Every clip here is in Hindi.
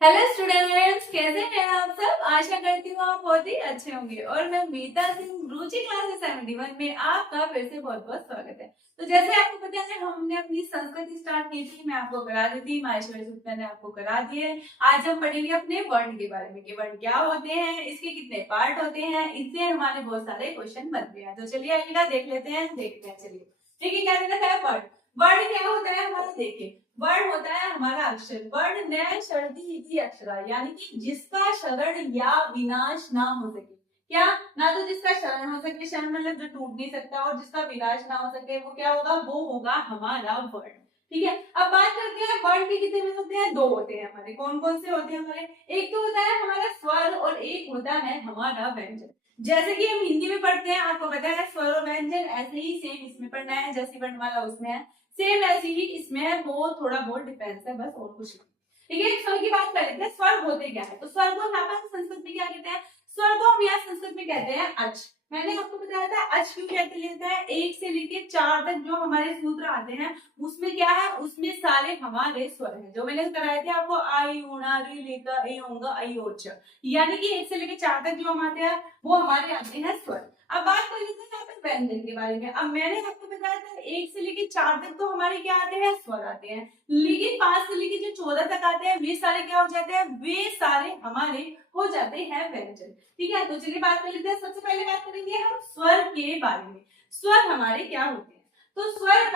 हेलो स्टूडेंट्स, कैसे हैं आप सब। आशा करती हूँ आप बहुत ही अच्छे होंगे और मैं मीता सिंह रुचि क्लास 71 में आपका फिर से बहुत बहुत स्वागत है। तो जैसे आपको पता है हमने अपनी संस्कृत स्टार्ट की थी, मैं आपको करा दी थी, माहेश्वरी सूक्त मैंने आपको करा दिए। आज हम पढ़ेंगे अपने वर्ण के बारे में कि वर्ण क्या होते हैं, इसके कितने पार्ट होते हैं, इससे हमारे बहुत सारे क्वेश्चन बनते हैं। तो चलिए आइएगा देखते हैं। चलिए देखिए क्या देना है वर्ण। वर्ण क्या होता है हमारा, देखिए वर्ण होता है हमारा अक्षर। वर्ण न शरदी इति अक्षरा, यानी कि जिसका शरण या विनाश ना हो सके। क्या, ना तो जिसका शरण हो सके, शरण मतलब जो टूट नहीं सकता, और जिसका विनाश ना हो सके वो क्या होगा, वो होगा हमारा वर्ण। ठीक है, अब बात करते हैं वर्ण के कितने में होते हैं। दो होते हैं हमारे। कौन कौन से होते हैं हमारे, एक तो होता है हमारा स्वर और एक होता है हमारा व्यंजन। जैसे कि हम हिंदी में पढ़ते हैं, आपको पता है स्वर और व्यंजन, ऐसे ही सेम इसमें पढ़ना है, जैसी वर्णमाला उसमें है सेम ऐसी ही इसमें है, वो थोड़ा बहुत डिफरेंस है बस, और कुछ नहीं। ठीक है, स्वर की बात कर लेते हैं। स्वर होते क्या है, तो स्वर को यहाँ पर संस्कृत में क्या कहते हैं, स्वर को हम यहाँ संस्कृत में कहते हैं अच। मैंने आपको बताया था अच क्यों कहते लेते हैं, एक से लेके चार तक जो हमारे सूत्र आते हैं उसमें क्या है, उसमें सारे हमारे स्वर हैं। जो मैंने कराए थे आपको आई ऊणा री लेका ए ओंगा आई ओच, यानी कि एक से लेके चार तक जो हम आते हैं वो हमारे आते हैं स्वर। अब बात कर लेते हैं यहाँ पर व्यंजन के बारे में। अब मैंने आपको बताया था एक से लेके चार तक तो हमारे क्या आते हैं, स्वर आते हैं, लेकिन पांच से लेके जो 14 तक आते हैं वे सारे क्या हो जाते हैं, वे सारे हमारे हो जाते हैं व्यंजन। ठीक है, तो चलिए बात कर लेते हैं। सबसे पहले बात करेंगे हम स्वर के बारे में। स्वर हमारे क्या होते हैं, तो स्वर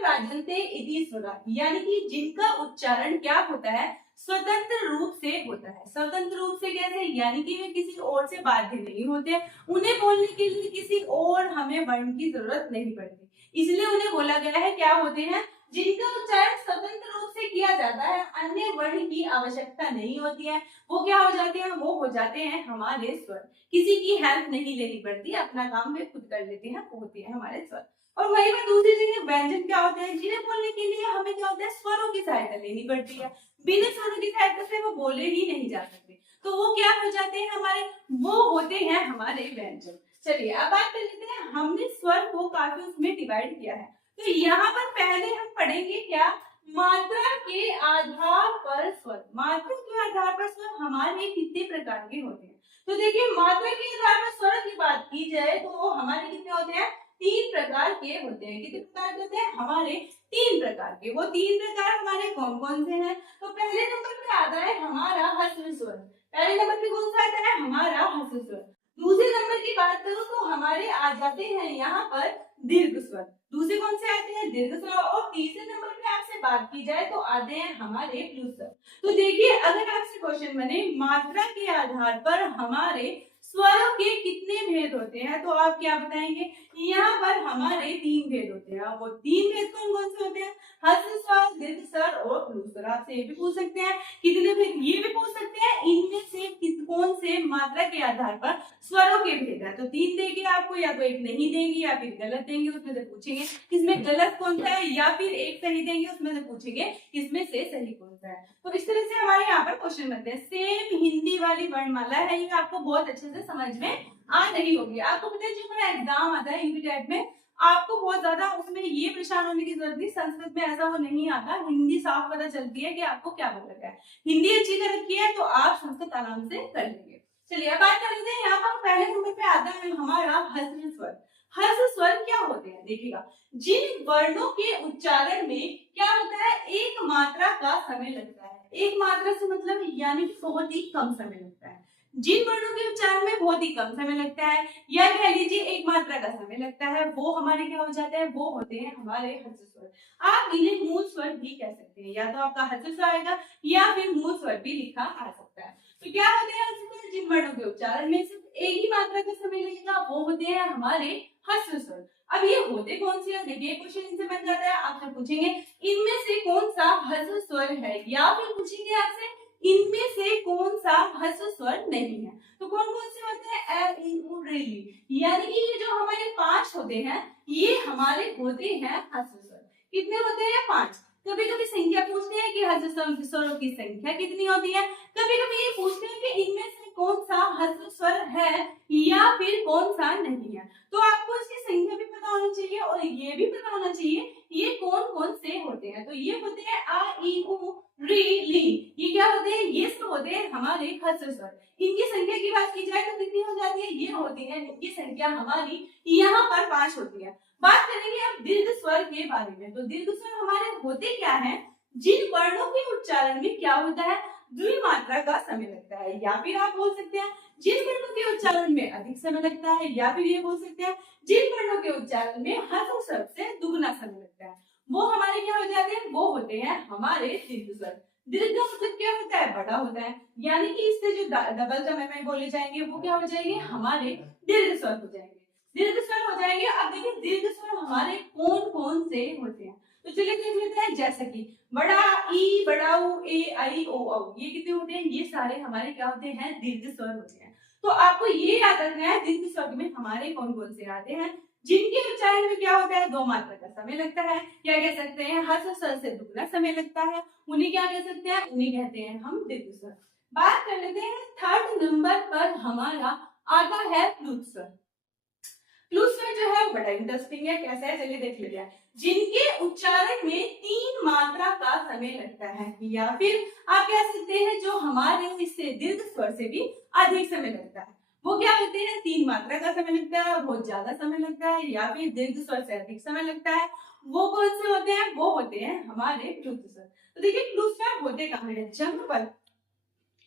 प्राजन्ते इति स्वरा, यानी कि जिनका उच्चारण क्या होता है, स्वतंत्र रूप से होता है। स्वतंत्र रूप से कैसे, यानी कि वे किसी और से बाध्य नहीं होते, उन्हें बोलने के लिए किसी और हमें वर्ण की जरूरत नहीं पड़ती, इसलिए उन्हें बोला गया है क्या होते हैं, जिनका उच्चारण स्वतंत्र रूप से किया जाता है, अन्य वर्ण की आवश्यकता नहीं होती है, वो क्या हो जाते हैं, वो हो जाते हैं हमारे स्वर। किसी की हेल्प नहीं लेनी पड़ती, अपना काम वे खुद कर लेते हैं, वो होते हैं हमारे स्वर। और वही बात दूसरी जगह व्यंजन क्या होते हैं, जिन्हें बोलने के लिए हमें क्या होता है, स्वरों की सहायता लेनी पड़ती है, बिना स्वरों की सहायता से वो बोले ही नहीं जा सकते, तो वो क्या हो जाते हैं हमारे, वो होते हैं हमारे व्यंजन। चलिए अब बात कर लेते हैं, हमने स्वर को काफी उसमें डिवाइड किया है, तो यहाँ पर पहले हम पढ़ेंगे क्या, मात्रा के आधार पर स्वर। मात्रा के आधार पर स्वर हमारे कितने प्रकार के होते हैं, तो देखिए मात्रा के आधार पर स्वर की बात की जाए तो वो हमारे कितने होते हैं, तीन प्रकार के होते हैं। कितने प्रकार के होते हैं हमारे, तीन प्रकार के। वो तीन प्रकार हमारे कौन कौन से हैं, तो पहले नंबर पे आता है हमारा ह्रस्व स्वर। पहले नंबर पे कौन सा आता है, हमारा ह्रस्व स्वर। दूसरे नंबर की बात करूं तो हमारे आ जाते हैं यहाँ पर दीर्घ स्वर। दूसरे कौन से आते हैं, दीर्घ स्वर। और तीसरे नंबर पे आपसे बात की जाए तो आते हैं हमारे प्लुस स्वर। तो देखिए अगर आपसे क्वेश्चन बने मात्रा के आधार पर हमारे स्वरों के कितने भेद होते हैं, तो आप क्या बताएंगे, यहाँ पर हमारे तीन भेद होते हैं। वो तीन भेद कौन कौन से होते हैं, ह्रस्व स्वर, दीर्घ स्वर और प्लुस स्वर। आपसे ये भी पूछ सकते हैं कितने भेद, ये भी पूछ सकते हैं इनमें से कौन से मात्रा के आधार पर स्वरों के भेद है। तो तीन देंगे आपको, या तो एक नहीं देंगे या फिर गलत देंगे, उसमें से पूछेंगे इसमें गलत कौन सा है, या फिर एक सही देंगे उसमें से पूछेंगे इसमें से सही कौन सा है। तो इस तरह से हमारे यहाँ पर क्वेश्चन बनते हैं। सेम हिंदी वाली वर्णमाला है, ये आपको बहुत अच्छे से समझ में आ रही होगी। आपको पता है जो हमारा एग्जाम आता है यूपीटेट में, आपको बहुत ज्यादा उसमें ये परेशान होने की जरूरत नहीं, संस्कृत में ऐसा वो नहीं आता, हिंदी साफ पता चलती है कि आपको क्या बोला गया है। हिंदी अच्छी कर रखी है तो आप संस्कृत आराम से कर लेंगे। चलिए अब बात कर लेते हैं, यहाँ पर पहले नंबर पे आता है हमारा ह्रस्व स्वर। ह्रस्व स्वर क्या होते हैं, देखिएगा जिन वर्णों के उच्चारण में क्या होता है, एक मात्रा का समय लगता है। एक मात्रा से मतलब यानी कि बहुत ही कम समय लगता है। जिन वर्णों के उच्चारण में बहुत ही कम समय लगता है, या कह लीजिए एक मात्रा का समय लगता है, वो हमारे क्या हो जाते हैं, वो होते हैं हमारे ह्रस्व स्वर। आप इन्हें मूल स्वर भी कह सकते हैं, या तो आपका ह्रस्व स्वर आएगा या फिर मूल स्वर भी लिखा आ सकता है। तो क्या होते हैं ह्रस्व स्वर, जिन वर्णों के उच्चारण में सिर्फ एक ही मात्रा का समय लगेगा, वो होते हैं हमारे ह्रस्व स्वर। अब ये होते कौन से हैं, देखिए क्वेश्चन इनसे बन जाता है, आपसे पूछेंगे इनमें से कौन सा ह्रस्व स्वर है, या फिर पूछेंगे आपसे इनमें से कौन सा ह्रस्व स्वर नहीं है। तो कौन कौन से होते हैं, ए इ उ रे ली, यानी कि ये जो हमारे पांच होते हैं ये हमारे होते हैं ह्रस्व स्वर। कितने होते हैं, पांच। कभी कभी संख्या पूछते हैं कि ह्रस्व स्वरों की संख्या कितनी होती है, कभी कभी ये पूछते हैं कि इनमें से कौन सा ह्रस्व स्वर है या फिर कौन सा नहीं है। तो आपको इसकी संख्या भी पता होना चाहिए और ये भी पता होना चाहिए ये कौन कौन से होते हैं। तो ये होते हैं आ ई उ री ली, ये क्या होते हैं, ये सब होते हैं हमारे ह्रस्व स्वर। इनकी संख्या की बात की जाए तो कितनी हो जाती है, ये होती है इनकी संख्या हमारी यहाँ पर 5 होती है। बात करेंगे अब दीर्घ स्वर के बारे में। तो दीर्घ स्वर हमारे होते क्या है, जिन वर्णों के उच्चारण में क्या होता है, द्विमात्रा का समय लगता है, या फिर आप बोल सकते हैं जिन वर्णों के उच्चारण में अधिक समय लगता है, या फिर ये बोल सकते हैं जिन वर्णों के उच्चारण में ह्रस्व स्वर से दुगना समय लगता है, वो हमारे क्या हो जाते हैं, वो होते हैं हमारे दीर्घ स्वर। दीर्घ मतलब क्या होता है, बड़ा होता है, यानी कि इससे जो डबल समय में बोले जाएंगे वो क्या हो जाएंगे, हमारे दीर्घ स्वर हो जाएंगे, दीर्घ स्वर हो जाएंगे। अब देखिए दीर्घ स्वर हमारे कौन कौन से होते हैं, तो चलिए देख लेते हैं। जैसे कि बड़ा ई, बड़ा उ, ए, आई, ओ, औ, ये कितने होते हैं, ये सारे हमारे क्या होते हैं, दीर्घ स्वर होते हैं। तो आपको ये याद रखना है दीर्घ स्वर में हमारे कौन कौन से आते हैं, जिनके उच्चारण में क्या होता है, दो मात्रा का समय लगता है, क्या कह सकते हैं, ह्रस्व स्वर से दुगना समय लगता है, उन्हें क्या कह सकते हैं, उन्हें कहते हैं हम दीर्घ स्वर। बात कर लेते हैं थर्ड नंबर पर हमारा आता है प्लुत स्वर। प्लुत स्वर जो है वो बड़ा इंटरेस्टिंग है, कैसा है चलिए देख लेते हैं। जिनके उच्चारण में 3 मात्रा का समय लगता है, या फिर आप कह सकते हैं जो हमारे इससे दीर्घ स्वर से भी अधिक समय लगता है, वो क्या होते हैं, 3 मात्रा का समय लगता है, बहुत ज्यादा समय लगता है, या फिर दीर्घ स्वर से अधिक समय लगता है, वो कौन से होते हैं, वो होते हैं हमारे प्लुत स्वर। तो देखिए प्लुत स्वर होते कहाँ है, जहां पर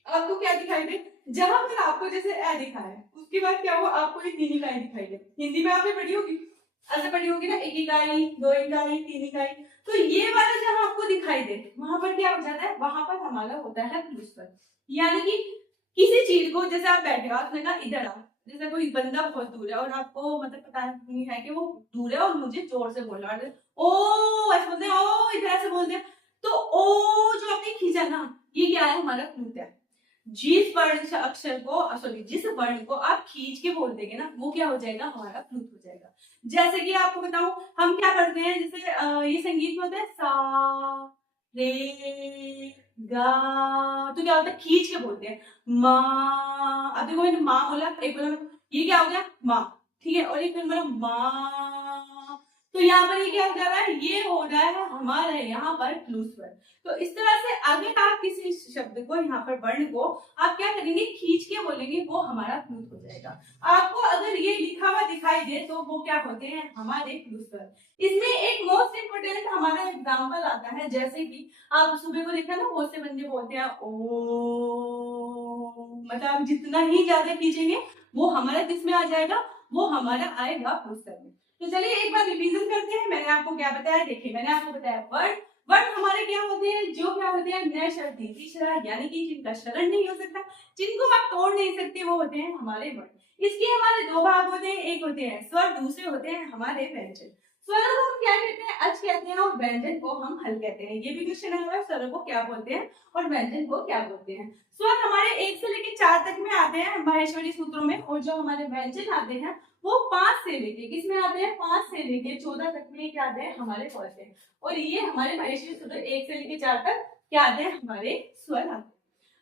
आपको क्या दिखाई दे, जहां पर आपको जैसे ए दिखा है उसके बाद क्या हुआ, आपको एक 3 इकाई दिखाई दे, हिंदी में आपने पढ़ी होगी, ऐसे पढ़ी होगी ना, 1 इकाई, 2 इकाई, 3 इकाई, तो ये वाला जहां आपको दिखाई दे वहां पर क्या हो जाता है, वहां पर हमारा होता है प्लुत स्वर। यानी कि किसी चीज को, जैसे आप बैठे हो, आपने कहा इधर आओ, जैसे कोई बंदा बहुत दूर है और आपको मतलब पता नहीं है कि वो दूर है और मुझे जोर से बोल रहा है, ओ ऐसे बोलते हैं, ओ इधर ऐसे बोलते हैं, तो ओ जो आपने खींचा ना, ये क्या है, हमारा प्लुत है। जिस वर्ण अक्षर को, सॉरी जिस वर्ण को आप खींच के बोल देंगे ना, वो क्या हो जाएगा, हमारा प्लुत हो जाएगा। जैसे कि आपको बताऊं, हम क्या करते हैं, जैसे ये संगीत में होता है सा रे गा, तो क्या होता है, खींच के बोलते हैं माँ। अब देखो मैंने माँ बोला, एक बोला, ये क्या हो गया, माँ, ठीक है, और एक बोला माँ, तो यहाँ पर ये क्या हो जा रहा है, ये हो रहा है हमारा यहाँ पर प्लुत स्वर। तो इस तरह से अगर आप किसी शब्द को, यहाँ पर वर्ण को आप क्या करेंगे, खींच के बोलेंगे, वो हमारा प्लुत हो जाएगा। आपको अगर ये लिखा हुआ दिखाई दे तो वो क्या होते हैं, हमारे प्लुत स्वर। इसमें एक मोस्ट इंपोर्टेंट हमारा एग्जाम्पल आता है, जैसे कि आप सुबह को देखा ना, बहुत से बंदे बोलते हैं ओ, मतलब आप जितना ही ज्यादा खींचेंगे वो हमारा किस में आ जाएगा, वो हमारा आएगा प्लुत स्वर में। तो चलिए एक बार रिवीजन करते हैं। मैंने आपको क्या बताया, देखिए मैंने आपको बताया वर्ण, वर्ण हमारे क्या होते हैं, जो क्या होते हैं, नए शब्द तीसरा, यानी कि जिनका शरण नहीं हो सकता, जिनको आप तोड़ नहीं सकते, वो होते हैं हमारे वर्ण। इसके हमारे 2 भाग होते हैं, एक होते हैं स्वर, दूसरे होते हैं हमारे व्यंजन। स्वरों को हम क्या कहते हैं, अच कहते हैं, और व्यंजन को हम हल कहते हैं। ये भी क्वेश्चन है, स्वरों को क्या बोलते हैं और व्यंजन को क्या बोलते हैं। स्वर हमारे 1 से लेकर 4 तक में आते हैं माहेश्वरी सूत्रों में, और जो हमारे व्यंजन आते हैं वो 5 से लेके किसमें आते हैं, 5 से लेके 14 तक में क्या आते हैं, हमारे पढ़ते हैं। और ये हमारे माहेश्वरी सूत्र 1 से लेके 4 तक क्या आते हैं, हमारे स्वर आते हैं।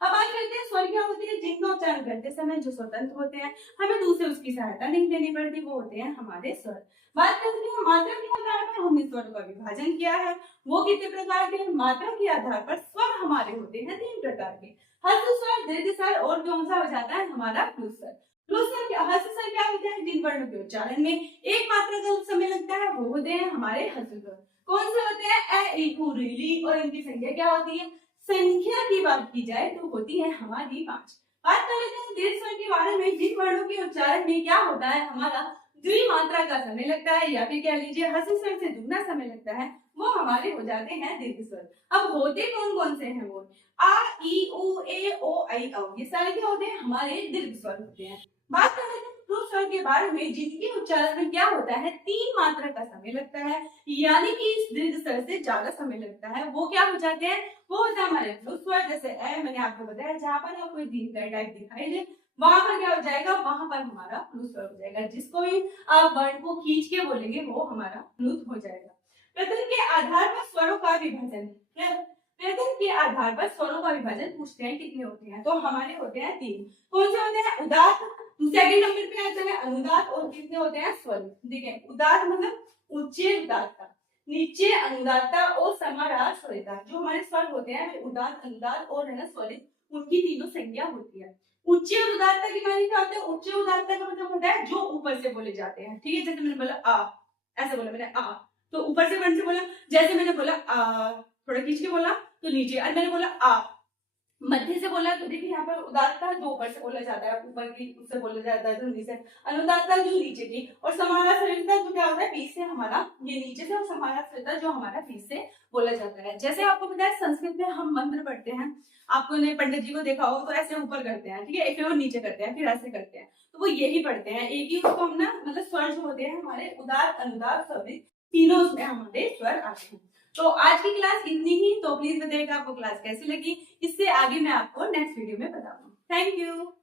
अब बात करते हैं स्वर क्या होते हैं, जिनका उच्चारण करते समय जो स्वतंत्र होते हैं, हमें दूसरे उसकी सहायता नहीं लेनी पड़ती, वो होते हैं हमारे स्वर। बात करते हैं मात्रा के आधार पर हमने स्वर का विभाजन किया है, वो कितने प्रकार के, मात्रा के आधार पर स्वर हमारे होते हैं 3 प्रकार के, ह्रस्व स्वर, दीर्घ स्वर, और कौन सा हो जाता है हमारा प्लुत स्वर। प्लुत स्वर, ह्रस्व स्वर क्या होते हैं, जिन वर्णों के उच्चारण में 1 मात्रा का समय लगता है, वो होते हैं हमारे ह्रस्व स्वर। कौन से होते हैं, ए, ई, उ, री, ली, और इनकी संख्या क्या होती है, संख्या की बात की जाए तो होती है हमारी 5। बात कर लेते हैं दीर्घ स्वर के बारे में, जिन वर्णों के उच्चारण में क्या होता है, हमारा द्विमात्रा का समय लगता है, या फिर कह लीजिए ह्रस्व स्वर से दुगना समय लगता है, वो हमारे हो जाते हैं दीर्घ स्वर। अब होते कौन कौन से हैं, वो आ, ई, उ, ए, ओ, आई, औ, ये सारे क्या होते हैं, हमारे दीर्घ स्वर होते हैं। बात कर लेते हैं प्लुत स्वर के बारे में, जिनके उच्चारण में क्या होता है, 3 मात्रा का समय लगता है, यानी कि इस दीर्घ स्वर से ज्यादा समय लगता है, वो क्या हो जाते हैं, वो होता है हमारे प्लुत स्वर। जैसे ए, मैंने आपको बताया, जहां पर आपको दीर्घ टाइप दिखाई दे, वहां पर क्या हो जाएगा, वहां पर हमारा प्लुत स्वर हो जाएगा। जिसको भी आप वर्ण को खींच के बोलेंगे वो हमारा प्लुत हो जाएगा। प्रथम के आधार पर स्वरों का विभाजन, प्रथम के आधार पर स्वरों का विभाजन पूछते हैं कितने होते हैं, तो हमारे होते हैं 3। कौन से होते हैं, उदात्त, सेकंड नंबर पे आता है अनुदात और कितने होते हैं स्वरित। देखिए उदात मतलब उच्चे उदात्ता, नीचे अनुदात्ता और समाराह स्वरिता। जो हमारे स्वर होते हैं उदात अनुदात और है ना स्वरित, उनकी तीनों संज्ञा होती है। उच्च उदात्ता की माने क्या होता है? उच्च उदात्ता का मतलब होता है जो ऊपर से बोले जाते हैं, ठीक है। जैसे मैंने बोला आ, ऐसे बोला मैंने आ, तो ऊपर से कौन से बोला? जैसे मैंने बोला आ, थोड़ा खींच के बोला तो नीचे, और मैंने बोला आ मध्य से बोला तो देखिए यहाँ पर उदात्ता जो ऊपर से बोला जाता है, ऊपर की उससे बोला जाता है ध्वनि से, अनुदात्ता जो नीचे की, और समारा सरिता जो क्या होता है बीच से हमारा, ये नीचे से, और समारा सरिता जो हमारा बीच से बोला जाता है। जैसे आपको पता है संस्कृत में हम मंत्र पढ़ते हैं, आपको ने पंडित जी को देखा हो तो ऐसे ऊपर करते हैं, ठीक है, फिर वो नीचे करते हैं, फिर ऐसे करते हैं, तो वो यही पढ़ते हैं। एक ही उसको हम ना मतलब स्वर जो होते हैं हमारे उदार अनुदार स्वरित तीनों उसमें हमारे स्वर आते हैं। तो आज की क्लास इतनी ही। तो प्लीज बताइएगा आपको क्लास कैसी लगी, इससे आगे मैं आपको नेक्स्ट वीडियो में बताऊंगी। Thank you.